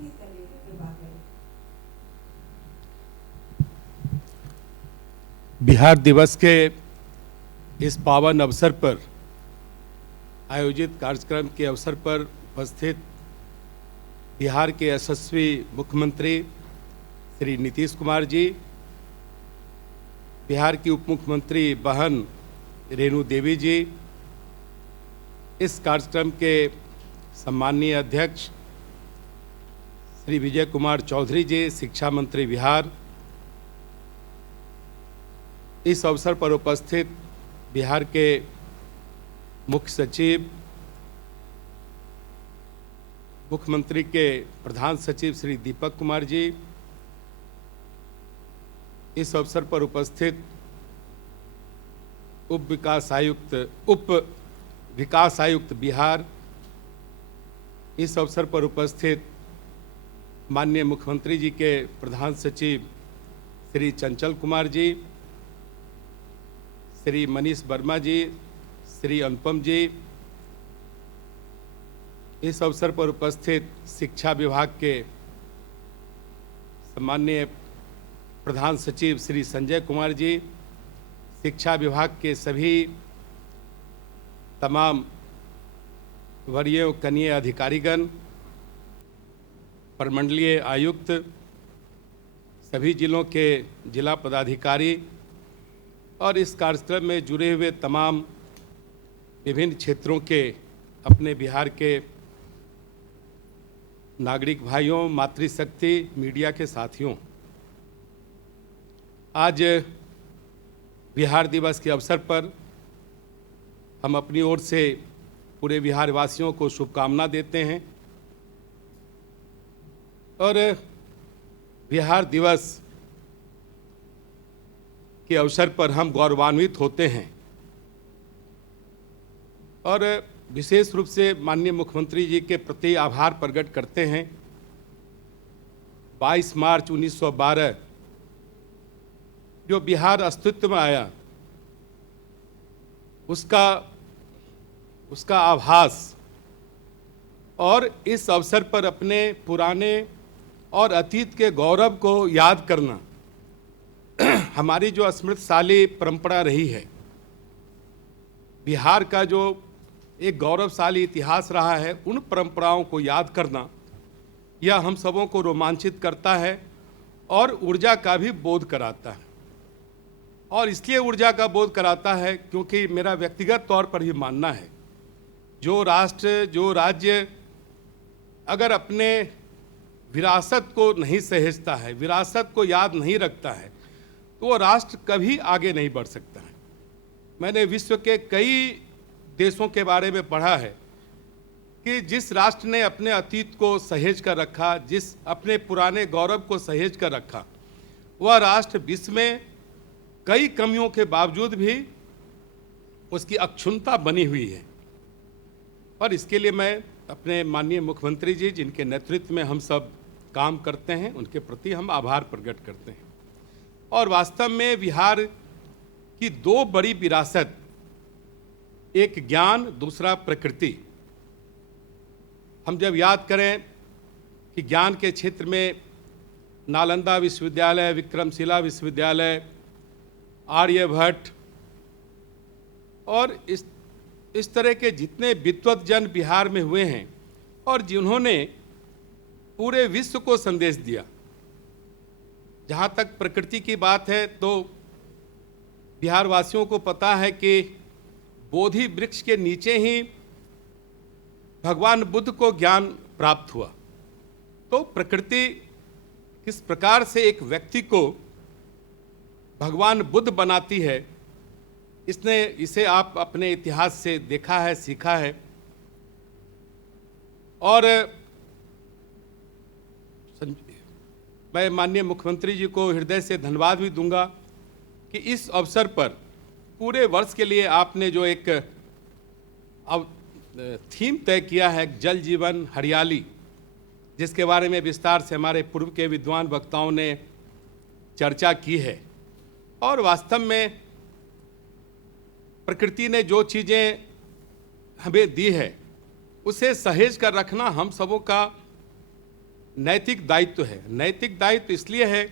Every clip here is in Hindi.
अपनी करें कृपा करें। बिहार दिवस के इस पावन अवसर पर आयोजित कार्यक्रम के अवसर पर उपस्थित बिहार के यशस्वी मुख्यमंत्री श्री नीतीश कुमार जी, बिहार की उप मुख्यमंत्री बहन रेणु देवी जी, इस कार्यक्रम के सम्माननीय अध्यक्ष श्री विजय कुमार चौधरी जी, शिक्षा मंत्री बिहार, इस अवसर पर उपस्थित बिहार के मुख्य सचिव, मुख्यमंत्री के प्रधान सचिव श्री दीपक कुमार जी, इस अवसर पर उपस्थित उप विकास आयुक्त बिहार, इस अवसर पर उपस्थित माननीय मुख्यमंत्री जी के प्रधान सचिव श्री चंचल कुमार जी, श्री मनीष वर्मा जी, श्री अनुपम जी, इस अवसर पर उपस्थित शिक्षा विभाग के सम्माननीय प्रधान सचिव श्री संजय कुमार जी, शिक्षा विभाग के सभी तमाम वरीय कनीय अधिकारीगण, प्रमंडलीय आयुक्त, सभी जिलों के जिला पदाधिकारी और इस कार्यक्रम में जुड़े हुए तमाम विभिन्न क्षेत्रों के अपने बिहार के नागरिक भाइयों, मातृशक्ति मीडिया के साथियों, आज बिहार दिवस के अवसर पर हम अपनी ओर से पूरे बिहार वासियों को शुभकामना देते हैं और बिहार दिवस के अवसर पर हम गौरवान्वित होते हैं और विशेष रूप से माननीय मुख्यमंत्री जी के प्रति आभार प्रकट करते हैं। 22 मार्च 1912 जो बिहार अस्तित्व में आया, उसका आभास और इस अवसर पर अपने पुराने और अतीत के गौरव को याद करना हमारी जो स्मृतिशाली परंपरा रही है। बिहार का जो एक गौरवशाली इतिहास रहा है, उन परंपराओं को याद करना यह हम सबों को रोमांचित करता है और ऊर्जा का भी बोध कराता है। और इसलिए ऊर्जा का बोध कराता है क्योंकि मेरा व्यक्तिगत तौर पर ही मानना है, जो राष्ट्र, जो राज्य अगर अपने विरासत को नहीं सहेजता है, विरासत को याद नहीं रखता है, तो वो राष्ट्र कभी आगे नहीं बढ़ सकता है। मैंने विश्व के कई देशों के बारे में पढ़ा है कि जिस राष्ट्र ने अपने अतीत को सहेज कर रखा, जिस अपने पुराने गौरव को सहेज कर रखा, वह राष्ट्र विश्व में कई कमियों के बावजूद भी उसकी अक्षुण्णता बनी हुई है। और इसके लिए मैं अपने माननीय मुख्यमंत्री जी, जिनके नेतृत्व में हम सब काम करते हैं, उनके प्रति हम आभार प्रकट करते हैं। और वास्तव में बिहार की दो बड़ी विरासत, एक ज्ञान, दूसरा प्रकृति। हम जब याद करें कि ज्ञान के क्षेत्र में नालंदा विश्वविद्यालय, विक्रमशिला विश्वविद्यालय, आर्यभट्ट और इस तरह के जितने विद्वत जन बिहार में हुए हैं और जिन्होंने पूरे विश्व को संदेश दिया। जहाँ तक प्रकृति की बात है तो बिहार वासियों को पता है कि बोधि वृक्ष के नीचे ही भगवान बुद्ध को ज्ञान प्राप्त हुआ। तो प्रकृति किस प्रकार से एक व्यक्ति को भगवान बुद्ध बनाती है, इसे आप अपने इतिहास से देखा है, सीखा है। और मैं माननीय मुख्यमंत्री जी को हृदय से धन्यवाद भी दूंगा कि इस अवसर पर पूरे वर्ष के लिए आपने जो एक थीम तय किया है, जल जीवन हरियाली, जिसके बारे में विस्तार से हमारे पूर्व के विद्वान वक्ताओं ने चर्चा की है। और वास्तव में प्रकृति ने जो चीज़ें हमें दी है, उसे सहेज कर रखना हम सबों का नैतिक दायित्व है। नैतिक दायित्व इसलिए है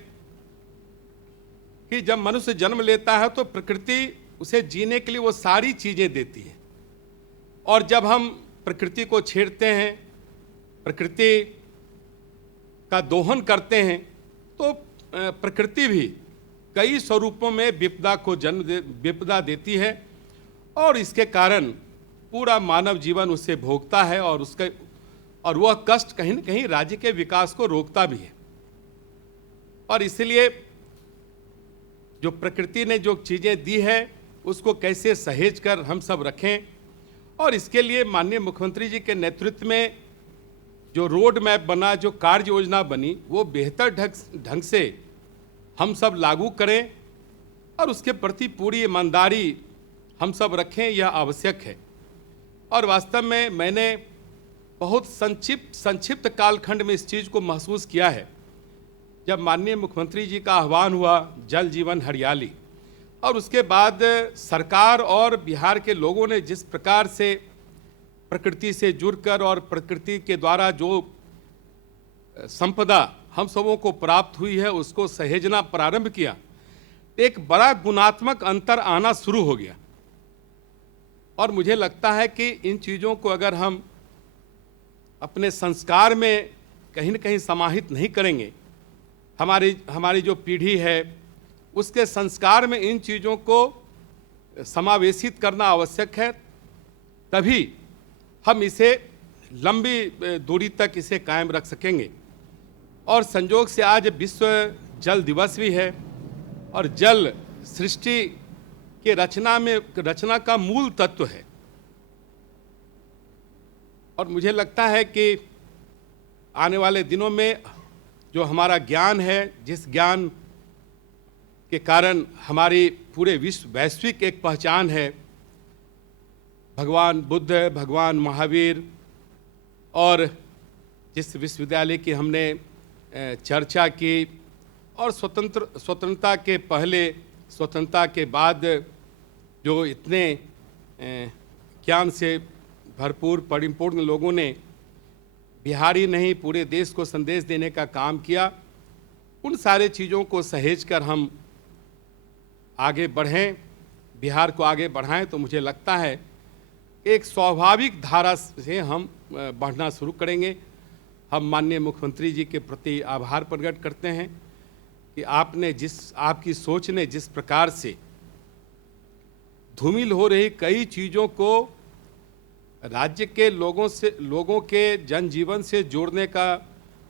कि जब मनुष्य जन्म लेता है तो प्रकृति उसे जीने के लिए वो सारी चीजें देती है, और जब हम प्रकृति को छेड़ते हैं, प्रकृति का दोहन करते हैं, तो प्रकृति भी कई स्वरूपों में विपदा देती है, और इसके कारण पूरा मानव जीवन उससे भोगता है, और वह कष्ट कहीं न कहीं राज्य के विकास को रोकता भी है। और इसलिए जो प्रकृति ने जो चीज़ें दी है उसको कैसे सहेज कर हम सब रखें, और इसके लिए माननीय मुख्यमंत्री जी के नेतृत्व में जो रोड मैप बना, जो कार्य योजना बनी, वो बेहतर ढंग से हम सब लागू करें और उसके प्रति पूरी ईमानदारी हम सब रखें, यह आवश्यक है। और वास्तव में मैंने बहुत संक्षिप्त कालखंड में इस चीज़ को महसूस किया है जब माननीय मुख्यमंत्री जी का आह्वान हुआ जल जीवन हरियाली, और उसके बाद सरकार और बिहार के लोगों ने जिस प्रकार से प्रकृति से जुड़कर और प्रकृति के द्वारा जो संपदा हम सबों को प्राप्त हुई है उसको सहेजना प्रारंभ किया, एक बड़ा गुणात्मक अंतर आना शुरू हो गया। और मुझे लगता है कि इन चीज़ों को अगर हम अपने संस्कार में कहीं न कहीं समाहित नहीं करेंगे, हमारी जो पीढ़ी है उसके संस्कार में इन चीज़ों को समावेशित करना आवश्यक है, तभी हम इसे लंबी दूरी तक इसे कायम रख सकेंगे। और संयोग से आज विश्व जल दिवस भी है, और जल सृष्टि के रचना का मूल तत्व है। और मुझे लगता है कि आने वाले दिनों में जो हमारा ज्ञान है, जिस ज्ञान के कारण हमारी पूरे वैश्विक एक पहचान है, भगवान बुद्ध, भगवान महावीर, और जिस विश्वविद्यालय की हमने चर्चा की, और स्वतंत्रता के पहले, स्वतंत्रता के बाद जो इतने ज्ञान से भरपूर परिपूर्ण लोगों ने बिहारी नहीं पूरे देश को संदेश देने का काम किया, उन सारे चीज़ों को सहेज कर हम आगे बढ़ें, बिहार को आगे बढ़ाएं, तो मुझे लगता है एक स्वाभाविक धारा से हम बढ़ना शुरू करेंगे। हम माननीय मुख्यमंत्री जी के प्रति आभार प्रकट करते हैं कि आपकी सोच ने जिस प्रकार से धूमिल हो रही कई चीज़ों को राज्य के लोगों के जनजीवन से जोड़ने का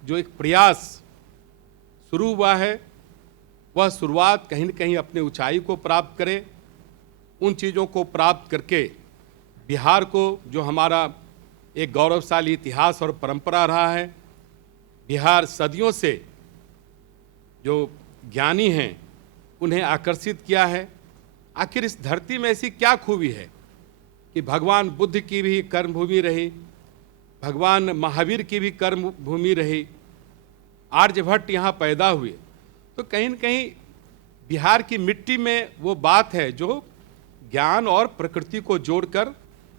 जो एक प्रयास शुरू हुआ है, वह शुरुआत कहीं न कहीं अपने ऊंचाई को प्राप्त करे। उन चीज़ों को प्राप्त करके बिहार को, जो हमारा एक गौरवशाली इतिहास और परंपरा रहा है, बिहार सदियों से जो ज्ञानी हैं उन्हें आकर्षित किया है। आखिर इस धरती में ऐसी क्या खूबी है कि भगवान बुद्ध की भी कर्मभूमि रही, भगवान महावीर की भी कर्मभूमि रही, आर्यभट्ट यहाँ पैदा हुए, तो कहीं न कहीं बिहार की मिट्टी में वो बात है जो ज्ञान और प्रकृति को जोड़कर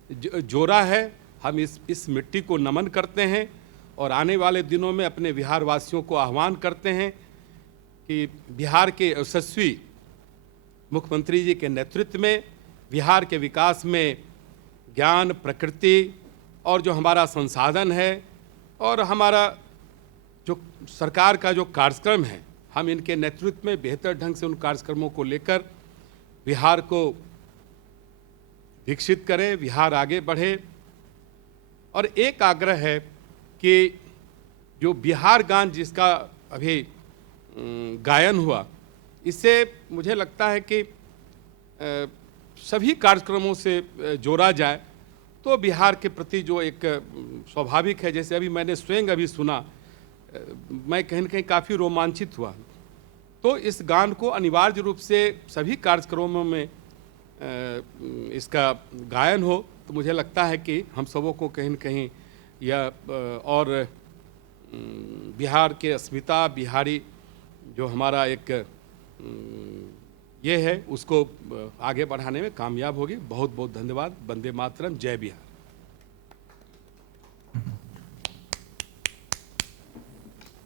जोड़ा है। हम इस मिट्टी को नमन करते हैं, और आने वाले दिनों में अपने बिहार वासियों को आह्वान करते हैं कि बिहार के यशस्वी मुख्यमंत्री जी के नेतृत्व में बिहार के विकास में ज्ञान, प्रकृति और जो हमारा संसाधन है और हमारा जो सरकार का जो कार्यक्रम है, हम इनके नेतृत्व में बेहतर ढंग से उन कार्यक्रमों को लेकर बिहार को विकसित करें, बिहार आगे बढ़े। और एक आग्रह है कि जो बिहार गान जिसका अभी गायन हुआ, इससे मुझे लगता है कि सभी कार्यक्रमों से जोड़ा जाए तो बिहार के प्रति जो एक स्वाभाविक है, जैसे अभी मैंने स्वयं अभी सुना, मैं कहीं न कहीं काफ़ी रोमांचित हुआ। तो इस गान को अनिवार्य रूप से सभी कार्यक्रमों में इसका गायन हो, तो मुझे लगता है कि हम सबों को कहीं न कहीं यह और बिहार के अस्मिता, बिहारी जो हमारा एक ये है, उसको आगे बढ़ाने में कामयाब होगी। बहुत बहुत धन्यवाद। वंदे मातरम। जय बिहार।